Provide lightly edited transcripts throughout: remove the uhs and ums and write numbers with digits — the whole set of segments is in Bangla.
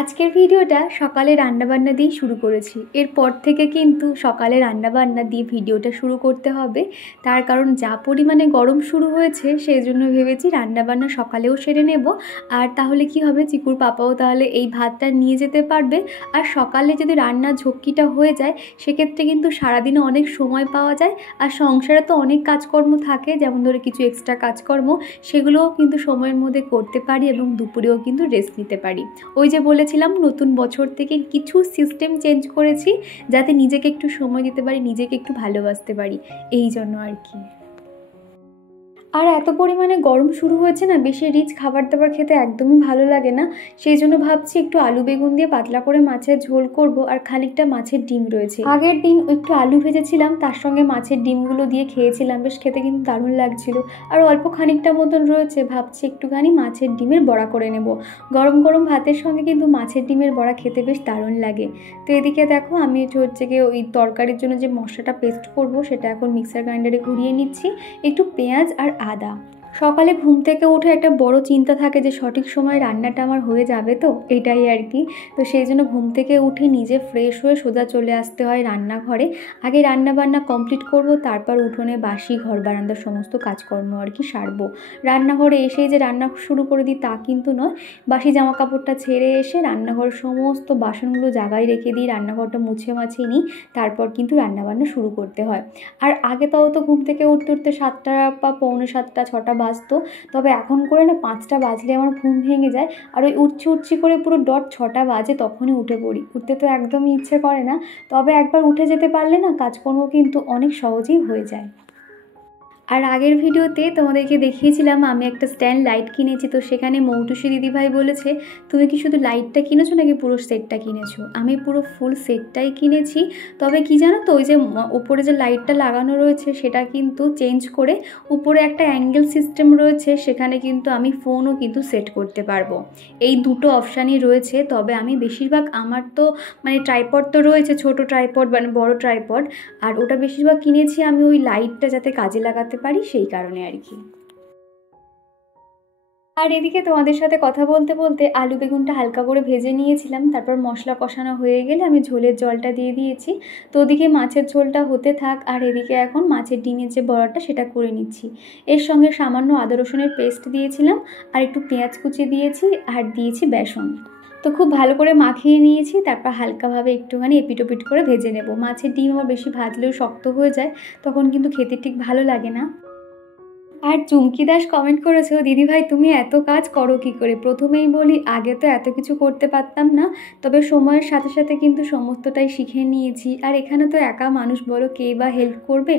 আজকের ভিডিওটা সকালে রান্নাবান্না দিয়ে শুরু করেছি। এরপর থেকে কিন্তু সকালে রান্নাবান্না দিয়ে ভিডিওটা শুরু করতে হবে, তার কারণ যা পরিমাণে গরম শুরু হয়েছে সেই জন্য ভেবেছি রান্নাবান্না সকালেও সেরে নেব। আর তাহলে কি হবে, চিকুর পাপাও তাহলে এই ভাতটা নিয়ে যেতে পারবে। আর সকালে যদি রান্নার ঝক্কিটা হয়ে যায় সেক্ষেত্রে কিন্তু সারাদিনে অনেক সময় পাওয়া যায়। আর সংসারে তো অনেক কাজকর্ম থাকে, যেমন ধরে কিছু এক্সট্রা কাজকর্ম, সেগুলোও কিন্তু সময়ের মধ্যে করতে পারি এবং দুপুরেও কিন্তু রেস্ট নিতে পারি। ওই যে বলেছিলাম নতুন বছর থেকে কিছু সিস্টেম চেঞ্জ করেছি যাতে নিজেকে একটু সময় দিতে পারি, নিজেকে একটু ভালোবাসতে পারি, এই জন্য আর কি। আর এত পরিমাণে গরম শুরু হয়েছে না, বেশি রিচ খাবার দাবার খেতে একদমই ভালো লাগে না। সেই জন্য ভাবছি একটু আলু বেগুন দিয়ে পাতলা করে মাছের ঝোল করব। আর খানিকটা মাছের ডিম রয়েছে, আগের দিন একটু আলু ভেজেছিলাম, তার সঙ্গে মাছের ডিমগুলো দিয়ে খেয়েছিলাম, বেশ খেতে কিন্তু দারুণ লাগছিল। আর অল্প খানিকটা মতন রয়েছে, ভাবছি একটুখানি মাছের ডিমের বড়া করে নেব। গরম গরম ভাতের সঙ্গে কিন্তু মাছের ডিমের বড়া খেতে বেশ দারুণ লাগে। তো এদিকে দেখো আমি হচ্ছে গিয়ে ওই তরকারির জন্য যে মশলাটা পেস্ট করব সেটা এখন মিক্সার গ্রাইন্ডারে ঘুরিয়ে নিচ্ছি। একটু পেঁয়াজ আর আদা। সকালে ঘুম থেকে উঠে একটা বড় চিন্তা থাকে যে সঠিক সময়ে রান্নাটা আমার হয়ে যাবে তো, এটাই আর কি। তো সেই জন্য ঘুম থেকে উঠে নিজে ফ্রেশ হয়ে সোজা চলে আসতে হয় রান্নাঘরে। আগে রান্না বান্না কমপ্লিট করব, তারপর উঠোনে বাসি ঘর বারান্দার সমস্ত কাজকর্ম আর কি সারবো। রান্নাঘরে এসেই যে রান্না শুরু করে দিই তা কিন্তু নয়, বাসি জামা কাপড়টা ছেড়ে এসে রান্নাঘরের সমস্ত বাসনগুলো জায়গায় রেখে দিই, রান্নাঘরটা মুছে মাছিয়ে নিই, তারপর কিন্তু রান্নাবান্না শুরু করতে হয়। আর আগে তাও তো ঘুম থেকে উঠতে উঠতে 7টা বা পৌনে 7টা 6টা বাজতো, তবে এখন করে না 5টা বাজলে আমার ঘুম ভেঙে যায়। আর ওই উঠছি করে পুরো ডট 6টা বাজে তখনই উঠে পড়ি। উঠতে তো একদমই ইচ্ছে করে না, তবে একবার উঠে যেতে পারলে না কাজকর্ম কিন্তু অনেক সহজেই হয়ে যায়। আর আগের ভিডিওতে তোমাদেরকে দেখিয়েছিলাম আমি একটা স্ট্যান্ড লাইট কিনেছি, তো সেখানে মৌটুসি দিদিভাই বলেছে তুমি কি শুধু লাইটটা কিনেছো নাকি পুরো সেটটা কিনেছো। আমি পুরো ফুল সেটটাই কিনেছি। তবে কি জানো তো, ওই যে উপরে যে লাইটটা লাগানো রয়েছে সেটা কিন্তু চেঞ্জ করে উপরে একটা অ্যাঙ্গেল সিস্টেম রয়েছে, সেখানে কিন্তু আমি ফোনও কিন্তু সেট করতে পারবো। এই দুটো অপশানই রয়েছে। তবে আমি বেশিরভাগ আমার তো মানে ট্রাইপড তো রয়েছে, ছোট ট্রাইপড মানে বড় ট্রাইপড, আর ওটা বেশিরভাগ কিনেছি আমি ওই লাইটটা যাতে কাজে লাগাতে পারি সেই কারণে আর কি। আর এদিকে তোমাদের সাথে কথা বলতে বলতে আলু বেগুনটা হালকা করে ভেজে নিয়েছিলাম, তারপর মশলা কষানো হয়ে গেলে আমি ঝোলের জলটা দিয়ে দিয়েছি। তো ওদিকে মাছের ঝোলটা হতে থাক, আর এদিকে এখন মাছের ডিমের যে বড়াটা সেটা করে নিচ্ছি। এর সঙ্গে সামান্য আদা রসুনের পেস্ট দিয়েছিলাম, আর একটু পেঁয়াজ কুচি দিয়েছি, আর দিয়েছি বেসন। তো খুব ভালো করে মাখিয়ে নিয়েছি, তারপর হালকাভাবে একটুখানি এপিটোপিট করে ভেজে নেব। মাছের ডিম আমার বেশি ভাজলেও শক্ত হয়ে যায়, তখন কিন্তু খেতে ঠিক ভালো লাগে না। আর চুমকি দাস কমেন্ট করেছো দিদিভাই তুমি এত কাজ করো কি করে। প্রথমেই বলি আগে তো এত কিছু করতে পারতাম না, তবে সময়ের সাথে সাথে কিন্তু সমস্তটাই শিখে নিয়েছি। আর এখানে তো একা মানুষ, বলো কে বা হেল্প করবে।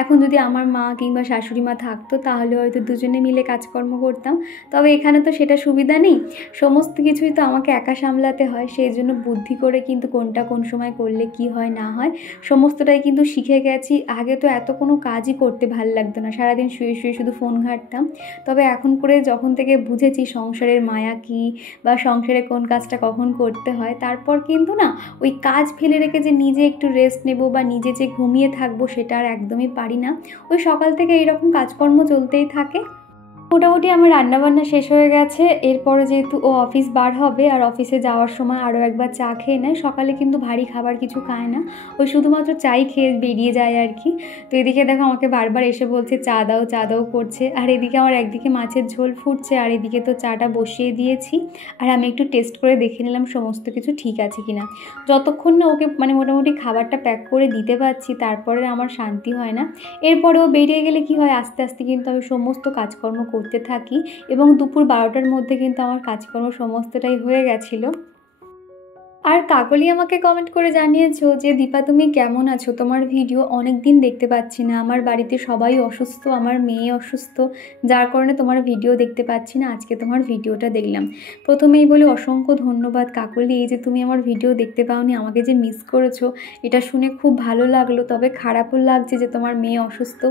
এখন যদি আমার মা কিংবা শাশুড়ি মা থাকতো তাহলে হয়তো দুজনে মিলে কাজকর্ম করতাম, তবে এখানে তো সেটা সুবিধা নেই। সমস্ত কিছুই তো আমাকে একা সামলাতে হয়, সেই জন্য বুদ্ধি করে কিন্তু কোনটা কোন সময় করলে কি হয় না হয় সমস্তটাই কিন্তু শিখে গেছি। আগে তো এত কোনো কাজই করতে ভালো লাগতো না, সারাদিন শুয়ে শুয়ে শুধু ফোন ঘাঁটতাম। তবে এখন করে যখন থেকে বুঝেছি সংসারের মায়া কী বা সংসারে কোন কাজটা কখন করতে হয়, তারপর কিন্তু না ওই কাজ ফেলে রেখে যে নিজে একটু রেস্ট নেব বা নিজে যে ঘুমিয়ে থাকবো সেটা আর একদমই পারি না। ওই সকাল থেকে এইরকম কাজকর্ম চলতেই থাকে। মোটামুটি আমার রান্নাবান্না শেষ হয়ে গেছে। এরপরে যেহেতু ও অফিস বার হবে আর অফিসে যাওয়ার সময় আরও একবার চা খেয়ে নেয়, সকালে কিন্তু ভারী খাবার কিছু খায় না, ওই শুধুমাত্র চাই খেয়ে বেরিয়ে যায় আর কি। তো এদিকে দেখো আমাকে বারবার এসে বলছে চা দাও চা দাও করছে। আর এদিকে আমার একদিকে মাছের ঝোল ফুটছে, আর এদিকে তো চাটা বসিয়ে দিয়েছি। আর আমি একটু টেস্ট করে দেখে নিলাম সমস্ত কিছু ঠিক আছে কিনা। যতক্ষণ না ওকে মানে মোটামুটি খাবারটা প্যাক করে দিতে পারছি তারপরে আমার শান্তি হয় না। এরপরেও বেরিয়ে গেলে কি হয়, আস্তে আস্তে কিন্তু আমি সমস্ত কাজকর্ম করতে থাকি, এবং দুপুর 12টার মধ্যে কিন্তু আমার কাজকর্ম সমস্তটাই হয়ে গেছিলো। আর কাকলি আমাকে কমেন্ট করে জানিয়েছো যে দীপা তুমি কেমন আছো, তোমার ভিডিও অনেক দিন দেখতে পাচ্ছি না, আমার বাড়িতে সবাই অসুস্থ, আমার মেয়ে অসুস্থ, যার কারণে তোমার ভিডিও দেখতে পাচ্ছি না, আজকে তোমার ভিডিওটা দেখলাম। প্রথমেই বলি অসংখ্য ধন্যবাদ কাকলি, এই যে তুমি আমার ভিডিও দেখতে পাওনি, আমাকে যে মিস করেছো, এটা শুনে খুব ভালো লাগলো। তবে খারাপও লাগছে যে তোমার মেয়ে অসুস্থ।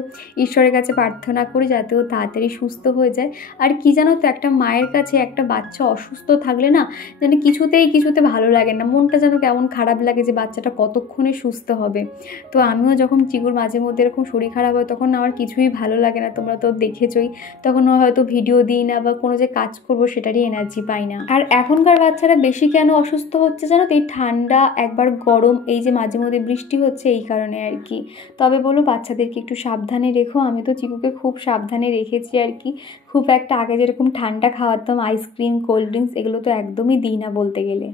ঈশ্বরের কাছে প্রার্থনা করি যাতে ও তাড়াতাড়ি সুস্থ হয়ে যায়। আর কি জানো তো, একটা মায়ের কাছে একটা বাচ্চা অসুস্থ থাকলে না যেন কিছুতে ভালো লাগে না, মনটা যেন কেমন খারাপ লাগে যে বাচ্চাটা কতক্ষণে সুস্থ হবে। তো আমিও যখন চিকুর মাঝে মধ্যে এরকম শরীর খারাপ হয় তখন আমার কিছুই ভালো লাগে না, তোমরা তো দেখেছই। তখন হয়তো ভিডিও দিই না বা কোনো যে কাজ করবো সেটারই এনার্জি পাই না। আর এখনকার বাচ্চারা বেশি কেন অসুস্থ হচ্ছে জানো তো, এই ঠান্ডা একবার গরম, এই যে মাঝে মধ্যে বৃষ্টি হচ্ছে এই কারণে আর কি। তবে বলো বাচ্চাদেরকে একটু সাবধানে রেখো। আমি তো চিকুকে খুব সাবধানে রেখেছি আর কি। খুব একটা আগে যেরকম ঠান্ডা খাওয়াতাম, আইসক্রিম কোল্ড ড্রিঙ্কস এগুলো তো একদমই দিই না বলতে গেলে।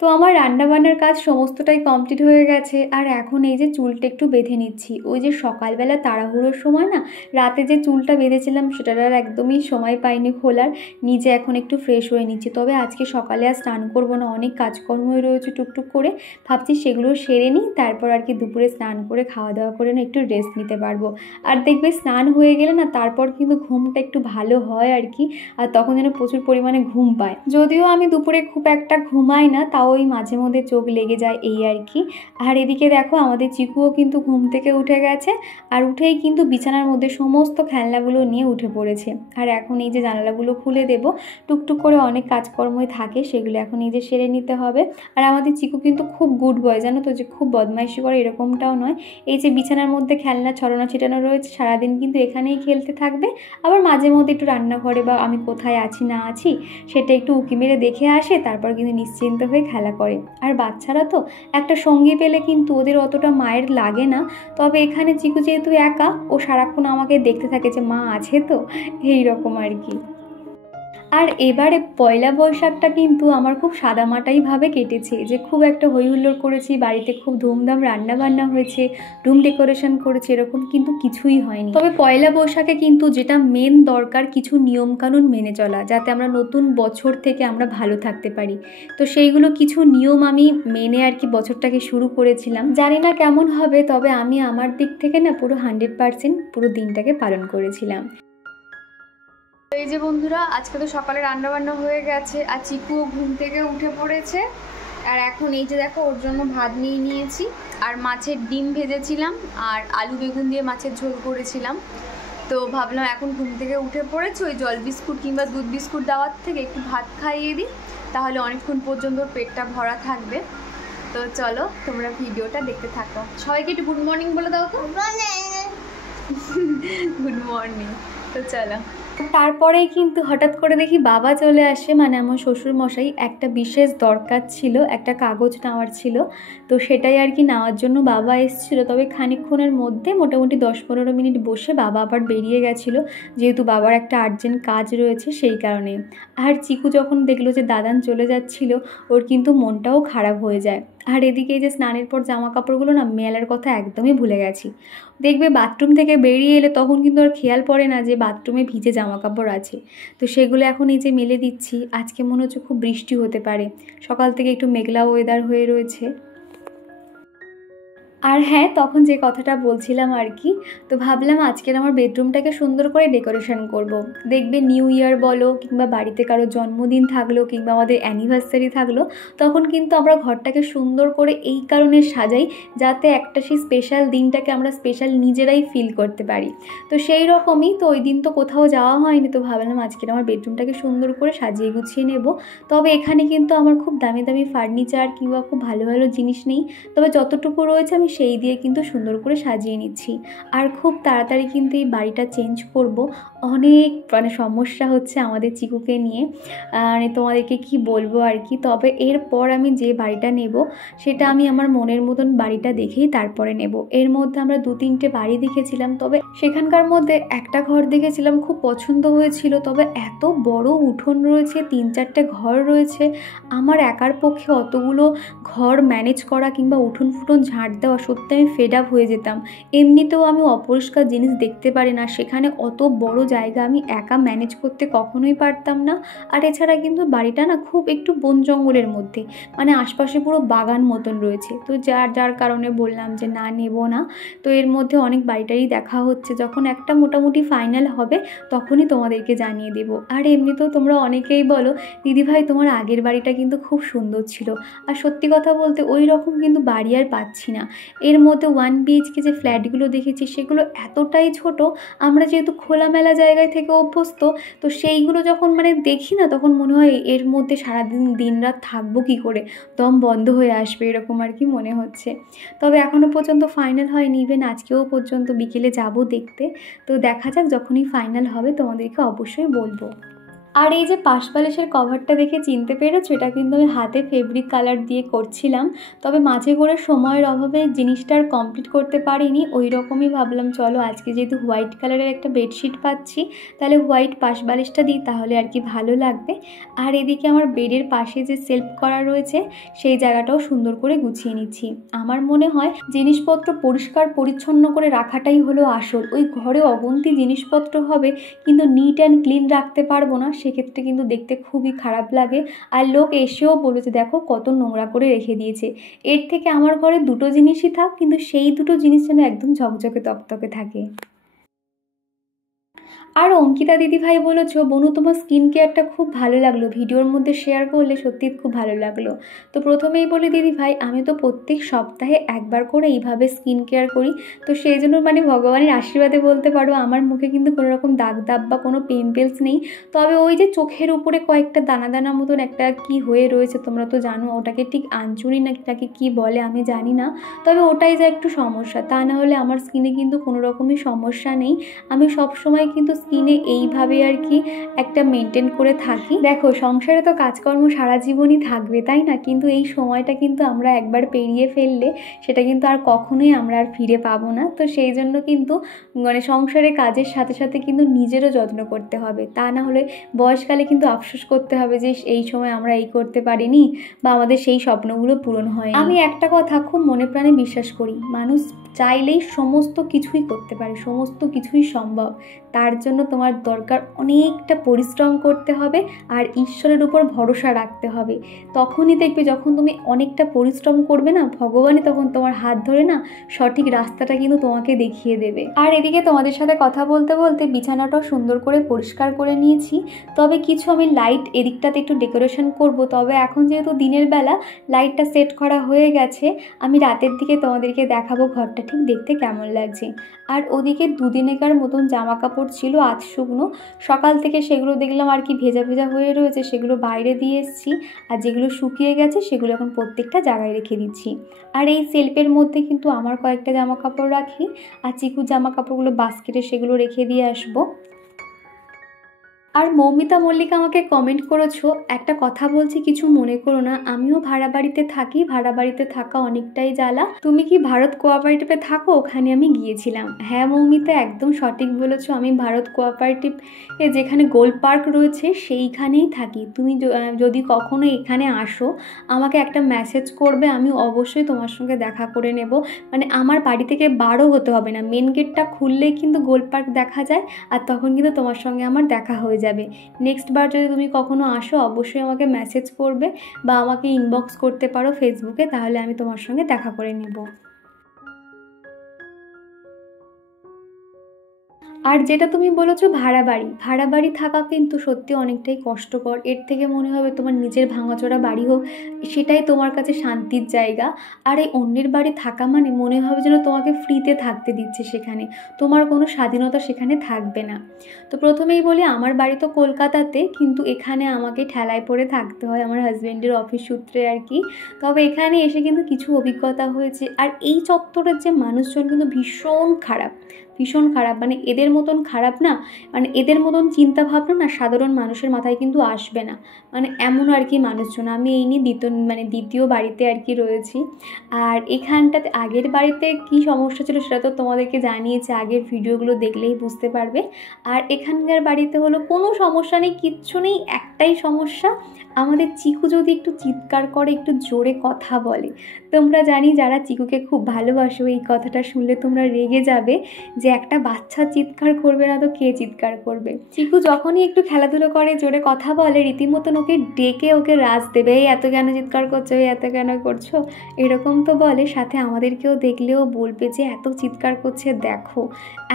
তো আমার রান্নাবান্নার কাজ সমস্তটাই কমপ্লিট হয়ে গেছে। আর এখন এই যে চুলটা একটু বেঁধে নিচ্ছি। ওই যে সকালবেলা তাড়াহুড়োর সময় না রাতে যে চুলটা বেঁধেছিলাম সেটার আর একদমই সময় পাইনি খোলার, নিজে এখন একটু ফ্রেশ হয়ে নিচ্ছি। তবে আজকে সকালে আর স্নান করবো না, অনেক কাজকর্মই রয়েছে টুকটুক করে, ভাবছি সেগুলো সেরে নিই, তারপর আর কি দুপুরে স্নান করে খাওয়া দাওয়া করে না একটু রেস্ট নিতে পারবো। আর দেখবে স্নান হয়ে গেলে না তারপর কিন্তু ঘুমটা একটু ভালো হয় আর কি। আর তখন যেন প্রচুর পরিমাণে ঘুম পায়। যদিও আমি দুপুরে খুব একটা ঘুমাই না, তাও ওই মাঝে মধ্যে চোখ লেগে যায় এই আর কি। আর এদিকে দেখো আমাদের চিকুও কিন্তু ঘুম থেকে উঠে গেছে, আর উঠেই কিন্তু বিছানার মধ্যে সমস্ত খেলনাগুলো নিয়ে উঠে পড়েছে। আর এখন এই যে জানালাগুলো খুলে দেব, টুকটুক করে অনেক কাজকর্মই থাকে সেগুলো এখন এই যে সেরে নিতে হবে। আর আমাদের চিকু কিন্তু খুব গুড বয়, জানো তো, যে খুব বদমাইশি করে এরকমটাও নয়। এই যে বিছানার মধ্যে খেলনা ছড়ানো ছিটানো রয়েছে, সারাদিন কিন্তু এখানেই খেলতে থাকবে। আবার মাঝে মধ্যে একটু রান্নাঘরে বা আমি কোথায় আছি না আছি সেটা একটু উঁকি মেরে দেখে আসে, তারপর কিন্তু নিশ্চিন্ত হয়ে খেলা করে। আর বাচ্চারা তো একটা সঙ্গী পেলে কিন্তু ওদের অতটা মায়ের লাগে না। তবে এখানে চিকু যেহেতু একা, ও সারাক্ষণ আমাকে দেখতে থাকে যে মা আছে তো, এই রকম আর কি। আর এবারে পয়লা বৈশাখটা কিন্তু আমার খুব সাদামাটাইভাবে কেটেছে, যে খুব একটা হই হুল্লোড় করেছি, বাড়িতে খুব ধুমধাম রান্নাবান্না হয়েছে, রুম ডেকোরেশন করেছে, এরকম কিন্তু কিছুই হয়নি। তবে পয়লা বৈশাখে কিন্তু যেটা মেন দরকার, কিছু নিয়মকানুন মেনে চলা, যাতে আমরা নতুন বছর থেকে আমরা ভালো থাকতে পারি। তো সেইগুলো কিছু নিয়ম আমি মেনে আর কি বছরটাকে শুরু করেছিলাম। জানি না কেমন হবে, তবে আমি আমার দিক থেকে না পুরো 100% পুরো দিনটাকে পালন করেছিলাম। এই যে বন্ধুরা, আজকে তো সকালে রান্নাবান্না হয়ে গেছে, আর চিকুও ঘুম থেকে উঠে পড়েছে। আর এখন এই যে দেখো ওর জন্য ভাত নিয়ে নিয়েছি, আর মাছের ডিম ভেজেছিলাম, আর আলু বেগুন দিয়ে মাছের ঝোল করেছিলাম। তো ভাবলাম এখন ঘুম থেকে উঠে পড়েছে, ওই জল বিস্কুট কিংবা দুধ বিস্কুট দেওয়ার থেকে একটু ভাত খাইয়ে দিই, তাহলে অনেকক্ষণ পর্যন্ত পেটটা ভরা থাকবে। তো চলো তোমরা ভিডিওটা দেখতে থাকো। সবাইকে একটু গুড মর্নিং বলে দাও তো। Good morning. তো চলো। তারপরেই কিন্তু হঠাৎ করে দেখি বাবা চলে আসে, মানে আমার শ্বশুর মশাই। একটা বিশেষ দরকার ছিল, একটা কাগজ নেওয়ার ছিল, তো সেটাই আর কি নেওয়ার জন্য বাবা এসেছিল। তবে খানিকক্ষণের মধ্যে মোটামুটি 10-15 মিনিট বসে বাবা আবার বেরিয়ে গেছিলো, যেহেতু বাবার একটা আর্জেন্ট কাজ রয়েছে সেই কারণে। আর চিকু যখন দেখলো যে দাদান চলে যাচ্ছিল, ওর কিন্তু মনটাও খারাপ হয়ে যায়। আর এদিকে এই যে স্নানের পর জামা কাপড়গুলো না মেলার কথা একদমই ভুলে গেছি। দেখবে বাথরুম থেকে বেরিয়ে এলে তখন কিন্তু আর খেয়াল পড়ে না যে বাথরুমে ভিজে জামা কাপড় আছে। তো সেগুলো এখন এই যে মেলে দিচ্ছি। আজকে মনে হচ্ছে খুব বৃষ্টি হতে পারে, সকাল থেকে একটু মেঘলা ওয়েদার হয়ে রয়েছে। আর হ্যাঁ, তখন যে কথাটা বলছিলাম আর কি, তো ভাবলাম আজকের আমার বেডরুমটাকে সুন্দর করে ডেকোরেশন করব। দেখবে নিউ ইয়ার বলো কিংবা বাড়িতে কারো জন্মদিন থাকলো কিংবা আমাদের অ্যানিভার্সারি থাকলো, তখন কিন্তু আমরা ঘরটাকে সুন্দর করে এই কারণে সাজাই যাতে একটা সেই স্পেশাল দিনটাকে আমরা স্পেশাল নিজেরাই ফিল করতে পারি। তো সেই রকমই, তো ওই দিন তো কোথাও যাওয়া হয়নি, তো ভাবলাম আজকের আমার বেডরুমটাকে সুন্দর করে সাজিয়ে গুছিয়ে নেব। তবে এখানে কিন্তু আমার খুব দামি দামি ফার্নিচার কিংবা খুব ভালো ভালো জিনিস নেই, তবে যতটুকু রয়েছে আমি সেই দিয়ে কিন্তু সুন্দর করে সাজিয়ে নিচ্ছি। আর খুব তাড়াতাড়ি কিন্তু এই বাড়িটা চেঞ্জ করব। অনেক সমস্যা হচ্ছে আমাদের চিকুকে নিয়ে, তোমাদেরকে কি বলবো আর কি। তবে এরপর আমি যে বাড়িটা নেব সেটা আমি আমার মনের মতন বাড়িটা দেখেই তারপরে নেব। এর মধ্যে আমরা 2-3টে বাড়ি দেখেছিলাম, তবে সেখানকার মধ্যে একটা ঘর দেখেছিলাম খুব পছন্দ হয়েছিল। তবে এত বড় উঠোন রয়েছে, 3-4টে ঘর রয়েছে, আমার একার পক্ষে অতগুলো ঘর ম্যানেজ করা কিংবা উঠোন ফুটন ঝাঁট দেওয়া সত্যি আমি ফেড আপ হয়ে যেতাম। এমনিতেও আমি অপরিষ্কার জিনিস দেখতে পারি না, সেখানে অত বড় জায়গা আমি একা ম্যানেজ করতে কখনোই পারতাম না। আর এছাড়া কিন্তু বাড়িটা না খুব একটু বন জঙ্গলের মধ্যে, মানে আশপাশে পুরো বাগান মতন রয়েছে। তো যার কারণে বললাম যে না, নেব না। তো এর মধ্যে অনেক বাড়িটারই দেখা হচ্ছে, যখন একটা মোটামুটি ফাইনাল হবে তখনই তোমাদেরকে জানিয়ে দেব। আর এমনিতেও তোমরা অনেকেই বলো দিদিভাই তোমার আগের বাড়িটা কিন্তু খুব সুন্দর ছিল, আর সত্যি কথা বলতে ওই রকম কিন্তু বাড়ি আর পাচ্ছি না। এর মধ্যে 1 BHK যে ফ্ল্যাটগুলো দেখেছি সেগুলো এতটাই ছোট, আমরা যেহেতু খোলামেলা জায়গায় থেকে অভ্যস্ত, তো সেইগুলো যখন মানে দেখি না তখন মনে হয় এর মধ্যে সারাদিন দিনরাত থাকবো কী করে, দম বন্ধ হয়ে আসবে এরকম আর কি মনে হচ্ছে। তবে এখনও পর্যন্ত ফাইনাল হয়নি, ইভেন আজকেও পর্যন্ত বিকেলে যাব দেখতে। তো দেখা যাক, যখনই ফাইনাল হবে তোমাদেরকে অবশ্যই বলবো। আর এই যে পাশ বালিশের কভারটা দেখে চিনতে পেরেছো, এটা কিন্তু আমি হাতে ফেব্রিক কালার দিয়ে করছিলাম, তবে মাঝে করে সময়ের অভাবে জিনিসটা আর কমপ্লিট করতে পারিনি। ওই রকমই ভাবলাম চলো আজকে যেহেতু হোয়াইট কালারের একটা বেডশিট পাচ্ছি, তাহলে হোয়াইট পাশ বালিশটা দিই, তাহলে আর কি ভালো লাগবে। আর এদিকে আমার বেডের পাশে যে সেলফ করা রয়েছে সেই জায়গাটাও সুন্দর করে গুছিয়ে নিচ্ছি। আমার মনে হয় জিনিসপত্র পরিষ্কার পরিচ্ছন্ন করে রাখাটাই হলো আসল। ওই ঘরে অগুন্তি জিনিসপত্র হবে কিন্তু নিট অ্যান্ড ক্লিন রাখতে পারবো না, সেক্ষেত্রে কিন্তু দেখতে খুবই খারাপ লাগে। আর লোক এসেও বলেছে দেখো কত নোংরা করে রেখে দিয়েছে। এর থেকে আমার ঘরে দুটো জিনিসই থাক, কিন্তু সেই দুটো জিনিস যেন একদম ঝকঝকে তকতকে থাকে। আর অঙ্কিতা দিদিভাই বলেছো, বনু তোমার স্কিন কেয়ারটা খুব ভালো লাগলো, ভিডিওর মধ্যে শেয়ার করলে সত্যি খুব ভালো লাগলো। তো প্রথমেই বলি দিদিভাই, আমি তো প্রত্যেক সপ্তাহে একবার করে এইভাবে স্কিন কেয়ার করি, তো সেই জন্য মানে ভগবানের আশীর্বাদে বলতে পারো আমার মুখে কিন্তু কোনো রকম দাগ দাগ বা কোনো পিম্পলস নেই। তবে ওই যে চোখের উপরে কয়েকটা দানা দানা মতন একটা কি হয়ে রয়েছে, তোমরা তো জানো ওটাকে ঠিক আঞ্চুরি নাকি কি বলে আমি জানি না, তবে ওটাই যা একটু সমস্যা। তা না হলে আমার স্কিনে কিন্তু কোনো রকমই সমস্যা নেই। আমি সবসময় কিন্তু স্কিনে এইভাবে আর কি একটা মেনটেন করে থাকি। দেখো সংসারে তো কাজকর্ম সারা জীবনই থাকবে তাই না, কিন্তু এই সময়টা কিন্তু আমরা একবার পেরিয়ে ফেললে সেটা কিন্তু আর কখনোই আমরা আর ফিরে পাবো না। তো সেই জন্য কিন্তু মানে সংসারে কাজের সাথে সাথে কিন্তু নিজেরও যত্ন করতে হবে, তা না হলে বয়সকালে কিন্তু আফসোস করতে হবে যে এই সময় আমরা এই করতে পারিনি বা আমাদের সেই স্বপ্নগুলো পূরণ হয়। আমি একটা কথা খুব মনে প্রাণে বিশ্বাস করি, মানুষ চাইলেই সমস্ত কিছুই করতে পারে, সমস্ত কিছুই সম্ভব। তার জন্য তোমার দরকার অনেকটা পরিশ্রম করতে হবে আর ঈশ্বরের উপর ভরসা রাখতে হবে। তখনই দেখবে যখন তুমি অনেকটা পরিশ্রম করবে না, ভগবানই তখন তোমার হাত ধরে না সঠিক রাস্তাটা কিন্তু তোমাকে দেখিয়ে দেবে। আর এদিকে তোমাদের সাথে কথা বলতে বলতে বিছানাটাও সুন্দর করে পরিষ্কার করে নিয়েছি। তবে কিছু আমি লাইট এদিকটাতে একটু ডেকোরেশন করব, তবে এখন যেহেতু দিনের বেলা লাইটটা সেট করা হয়ে গেছে, আমি রাতের দিকে তোমাদেরকে দেখাবো ঘরটা ঠিক দেখতে কেমন লাগছে। আর ওদিকে দুদিনেকার মতন জামা কাপড় ছিল আধ শুকনো, সকাল থেকে সেগুলো দেখলাম আর কি ভেজা ভেজা হয়ে রয়েছে, সেগুলো বাইরে দিয়ে এসেছি। আর যেগুলো শুকিয়ে গেছে সেগুলো এখন প্রত্যেকটা জায়গায় রেখে দিচ্ছি। আর এই সেলফের মধ্যে কিন্তু আমার কয়েকটা জামা কাপড় রাখি, আর চিকুর জামা কাপড়গুলো বাস্কেটে সেগুলো রেখে দিয়ে আসবো। আর মৌমিতা মল্লিক আমাকে কমেন্ট করেছো, একটা কথা বলছি কিছু মনে করো না, আমিও ভাড়া বাড়িতে থাকি, ভাড়া বাড়িতে থাকা অনেকটাই জ্বালা, তুমি কি ভারত কোঅপারেটিভে থাকো? ওখানে আমি গিয়েছিলাম। হ্যাঁ মৌমিতা একদম সঠিক বলেছো, আমি ভারত কোঅপারেটিভ যেখানে গোল পার্ক রয়েছে সেইখানেই থাকি। তুমি যদি কখনো এখানে আসো আমাকে একটা মেসেজ করবে, আমি অবশ্যই তোমার সঙ্গে দেখা করে নেব। মানে আমার বাড়ি থেকে বারও হতে হবে না, মেন গেটটা খুললেই কিন্তু গোল পার্ক দেখা যায়, আর তখন কিন্তু তোমার সঙ্গে আমার দেখা হয়ে যাবে। নেক্সট বার যদি তুমি কখনো আসো অবশ্যই আমাকে মেসেজ করবে বা আমাকে ইনবক্স করতে পারো ফেসবুকে, তাহলে আমি তোমার সঙ্গে দেখা করে নেব। আর যেটা তুমি বলেছো ভাড়া বাড়ি থাকা কিন্তু সত্যি অনেকটাই কষ্টকর। এর থেকে মনে হবে তোমার নিজের ভাঙাচোরা বাড়ি হোক, সেটাই তোমার কাছে শান্তির জায়গা। আর এই অন্যের বাড়ি থাকা মানে মনে হবে যেন তোমাকে ফ্রিতে থাকতে দিচ্ছে, সেখানে তোমার কোনো স্বাধীনতা সেখানে থাকবে না। তো প্রথমেই বলি আমার বাড়ি তো কলকাতাতে, কিন্তু এখানে আমাকে ঠেলায় পড়ে থাকতে হয় আমার হাজব্যান্ডের অফিস সূত্রে আর কি। তবে এখানে এসে কিন্তু কিছু অভিজ্ঞতা হয়েছে। আর এই চত্বরের যে মানুষজন কিন্তু ভীষণ খারাপ, মানে এদের মতন খারাপ না, মানে এদের মতন চিন্তা ভাবনা না সাধারণ মানুষের মাথায় কিন্তু আসবে না, মানে এমন আর কি মানুষজন। আমি এই নিয়ে দ্বিতীয় বাড়িতে আর কি রয়েছি। আর এখানটাতে আগের বাড়িতে কি সমস্যা ছিল সেটা তো তোমাদেরকে জানিয়েছে, আগের ভিডিওগুলো দেখলেই বুঝতে পারবে। আর এখানকার বাড়িতে হলো কোনো সমস্যা নেই, কিচ্ছু নেই, একটাই সমস্যা আমাদের চিকু যদি একটু চিৎকার করে, একটু জোরে কথা বলে। তোমরা জানি যারা চিকুকে খুব ভালোবাসো এই কথাটা শুনলে তোমরা রেগে যাবে যে একটা বাচ্চা চিৎকার করবে না তো কে চিৎকার করবে। চিকু যখনই একটু খেলাধুলো করে, জোরে কথা বলে, রীতিমতন ওকে ডেকে ওকে রাজ দেবে, এই এত কেন চিৎকার করছো, এই এত কেন করছো, এরকম তো বলে। সাথে আমাদেরকেও দেখলেও বলবে যে এত চিৎকার করছে দেখো,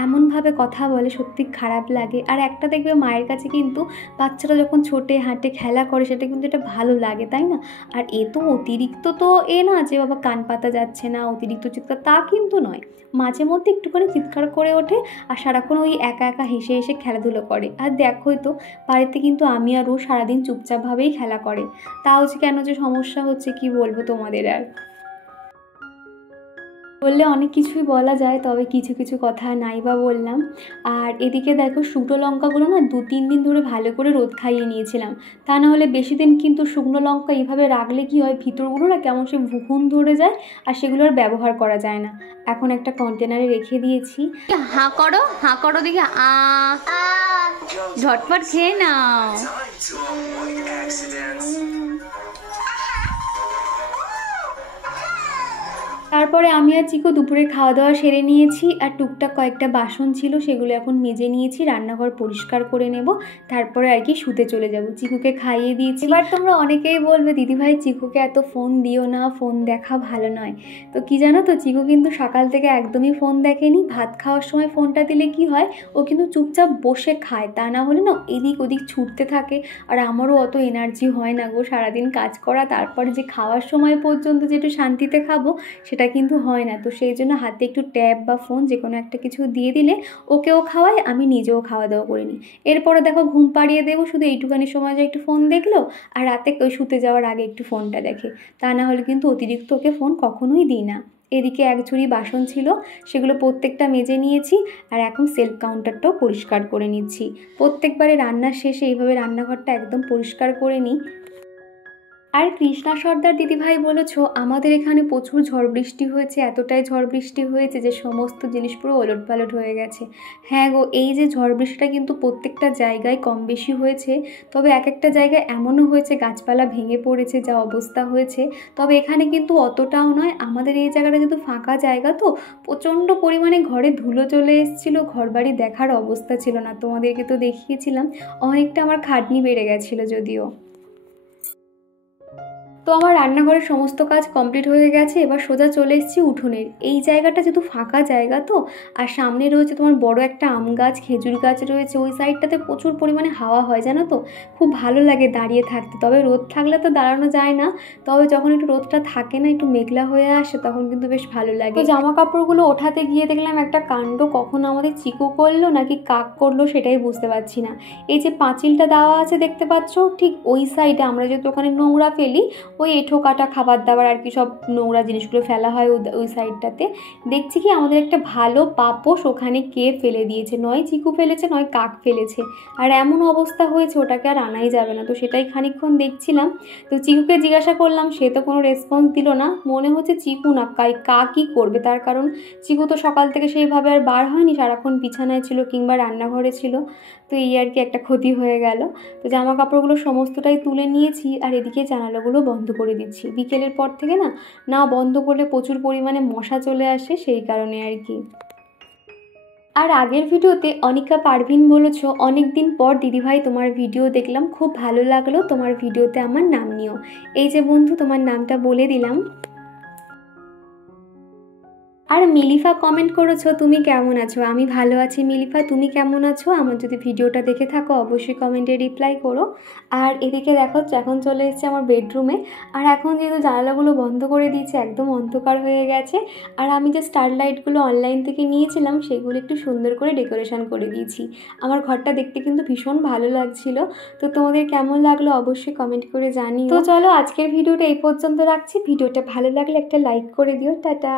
এমনভাবে কথা বলে, সত্যি খারাপ লাগে। আর একটা দেখবে মায়ের কাছে কিন্তু বাচ্চারা যখন ছোটে হাঁটে খেলা করে সেটা কিন্তু এটা ভালো লাগে, তাই না? আর এ তো অতিরিক্ত তো না যে বাবা কান পাতা যাচ্ছে না, অতিরিক্ত চিৎকার তা কিন্তু নয়, মাঝে মধ্যে একটুখানি চিৎকার করে ওঠে আর সারাক্ষণ ওই একা একা হেসে হেসে খেলাধুলো করে। আর দেখোই তো বাড়িতে কিন্তু আমি আর ও সারাদিন চুপচাপভাবেই খেলা করে। তাও যে কেন যে সমস্যা হচ্ছে কি বলবো তোমাদের আর। বললে অনেক কিছুই বলা যায়, তবে কিছু কিছু কথা নাই বা বললাম। আর এদিকে দেখো শুকনো লঙ্কাগুলো না 2-3 দিন ধরে ভালো করে রোদ খাইয়ে নিয়েছিলাম, তা না হলে বেশি দিন কিন্তু শুকনো লঙ্কা এইভাবে রাখলে কি হয় ভিতরগুলো না কেমন সে ঘুণ ধরে যায় আর সেগুলো আর ব্যবহার করা যায় না। এখন একটা কন্টেনারে রেখে দিয়েছি। হাঁ করো দেখি, ঝটপট খেয়ে নাও। তারপরে আমি আর চিকু দুপুরে খাওয়া দাওয়া সেরে নিয়েছি, আর টুকটাক কয়েকটা বাসন ছিল সেগুলো এখন মেজে নিয়েছি, রান্নাঘর পরিষ্কার করে নেব, তারপরে আর কি শুতে চলে যাব। চিকুকে খাইয়ে দিয়েছি। এবার তোমরা অনেকেই বলবে দিদিভাই চিকুকে এত ফোন দিও না, ফোন দেখা ভালো নয়। তো কি জানো তো, চিকু কিন্তু সকাল থেকে একদমই ফোন দেখেনি। ভাত খাওয়ার সময় ফোনটা দিলে কি হয়, ও কিন্তু চুপচাপ বসে খায়, তা না হলে না এদিক ওদিক ছুটতে থাকে। আর আমারও অত এনার্জি হয় না গো সারাদিন কাজ করা, তারপরে যে খাওয়ার সময় পর্যন্ত যে একটু শান্তিতে খাবো সেটা কিন্তু হয় না। তো সেই জন্য হাতে একটু ট্যাব বা ফোন যে কোনো একটা কিছু দিয়ে দিলে ওকেও খাওয়াই, আমি নিজেও খাওয়া দাওয়া করে নিই। এরপরে দেখো ঘুম পাড়িয়ে দেবো, শুধু এইটুখানি সময় যে একটু ফোন দেখলো আর রাতে ওই শুতে যাওয়ার আগে একটু ফোনটা দেখে, তা না হলে কিন্তু অতিরিক্ত ওকে ফোন কখনোই দিই না। এদিকে এক ঝুড়ি বাসন ছিল, সেগুলো প্রত্যেকটা মেজে নিয়েছি, আর এখন সেলফ কাউন্টারটাও পরিষ্কার করে নিচ্ছি। প্রত্যেকবারে রান্নার শেষে এইভাবে রান্নাঘরটা একদম পরিষ্কার করে নিই। আর কৃষ্ণা সর্দার দিদিভাই বলেছ আমাদের এখানে প্রচুর ঝড় বৃষ্টি হয়েছে, এতটাই ঝড় বৃষ্টি হয়েছে যে সমস্ত জিনিস পুরো ওলটপালট হয়ে গেছে। হ্যাঁ গো, এই যে ঝড় বৃষ্টিটা কিন্তু প্রত্যেকটা জায়গায় কম বেশি হয়েছে, তবে এক একটা জায়গায় এমনও হয়েছে গাছপালা ভেঙে পড়েছে, যা অবস্থা হয়েছে। তবে এখানে কিন্তু অতটাও নয়, আমাদের এই জায়গাটা যেহেতু ফাঁকা জায়গা, তো প্রচণ্ড পরিমাণে ঘরে ধুলো চলে এসেছিলো, ঘরবাড়ি দেখার অবস্থা ছিল না। তোমাদেরকে তো দেখিয়েছিলাম, অনেকটা আমার খাটনি বেড়ে গেছিলো যদিও। তো আমার রান্নাঘরের সমস্ত কাজ কমপ্লিট হয়ে গেছে, এবার সোজা চলে এসেছি উঠোনের। এই জায়গাটা যেহেতু ফাঁকা জায়গা, তো আর সামনে রয়েছে তোমার বড় একটা আম গাছ, খেজুর গাছ রয়েছে, ওই সাইডটাতে প্রচুর পরিমাণে হাওয়া হয় জানো তো, খুব ভালো লাগে দাঁড়িয়ে থাকতে। তবে রোদ থাকলে তো দাঁড়ানো যায় না, তবে যখন একটু রোদটা থাকে না, একটু মেঘলা হয়ে আসে, তখন কিন্তু বেশ ভালো লাগে। তো জামা কাপড়গুলো ওঠাতে গিয়ে দেখলাম একটা কাণ্ড, কখন আমাদের চিকু করলো নাকি কাক করলো সেটাই বুঝতে পারছি না। এই যে পাঁচিলটা দেওয়া আছে দেখতে পাচ্ছ, ঠিক ওই সাইডে আমরা যেহেতু ওখানে নোংরা ফেলি, ওই এঁঠো কাটা খাবার দাবার আর কি সব নোংরা জিনিসগুলো ফেলা হয় ওই সাইডটাতে, দেখছি কি আমাদের একটা ভালো পাপোশ ওখানে কে ফেলে দিয়েছে, নয় চিকু ফেলেছে নয় কাক ফেলেছে। আর এমন অবস্থা হয়েছে ওটাকে আর আনাই যাবে না। তো সেটাই খানিকক্ষণ দেখছিলাম। তো চিকুকে জিজ্ঞাসা করলাম, সে তো কোনো রেসপন্স দিল না। মনে হচ্ছে চিকু না কাকই করবে, তার কারণ চিকু তো সকাল থেকে সেইভাবে আর বার হয়নি, সারাক্ষণ বিছানায় ছিল কিংবা রান্নাঘরে ছিল। তো এই আর কি একটা ক্ষতি হয়ে গেল। তো জামা কাপড়গুলো সমস্তটাই তুলে নিয়েছি, আর এদিকে জানালাগুলো বন্ধ করে দিচ্ছি। বিকেলের পর থেকে না বন্ধ করলে প্রচুর পরিমাণে মশা চলে আসে, সেই কারণে আর কি। আর আগের ভিডিওতে অনিকা পারভিন বলেছ অনেক দিন পর দিদিভাই তোমার ভিডিও দেখলাম, খুব ভালো লাগলো, তোমার ভিডিওতে আমার নাম নিও। এই যে বন্ধু তোমার নামটা বলে দিলাম। আর মিলিফা কমেন্ট করেছো তুমি কেমন আছো, আমি ভালো আছি মিলিফা, তুমি কেমন আছো? আমার যদি ভিডিওটা দেখে থাকো অবশ্যই কমেন্টে রিপ্লাই করো। আর এদিকে দেখো এখন চলে এসেছে আমার বেডরুমে, আর এখন যেহেতু জানালাগুলো বন্ধ করে দিয়েছে একদম অন্ধকার হয়ে গেছে, আর আমি যে স্টার লাইটগুলো অনলাইন থেকে নিয়েছিলাম সেগুলো একটু সুন্দর করে ডেকোরেশন করে দিয়েছি। আমার ঘরটা দেখতে কিন্তু ভীষণ ভালো লাগছিল। তো তোমাদের কেমন লাগলো অবশ্যই কমেন্ট করে জানিও। তো চলো আজকের ভিডিওটা এই পর্যন্ত রাখছি, ভিডিওটা ভালো লাগলে একটা লাইক করে দিও। টাটা।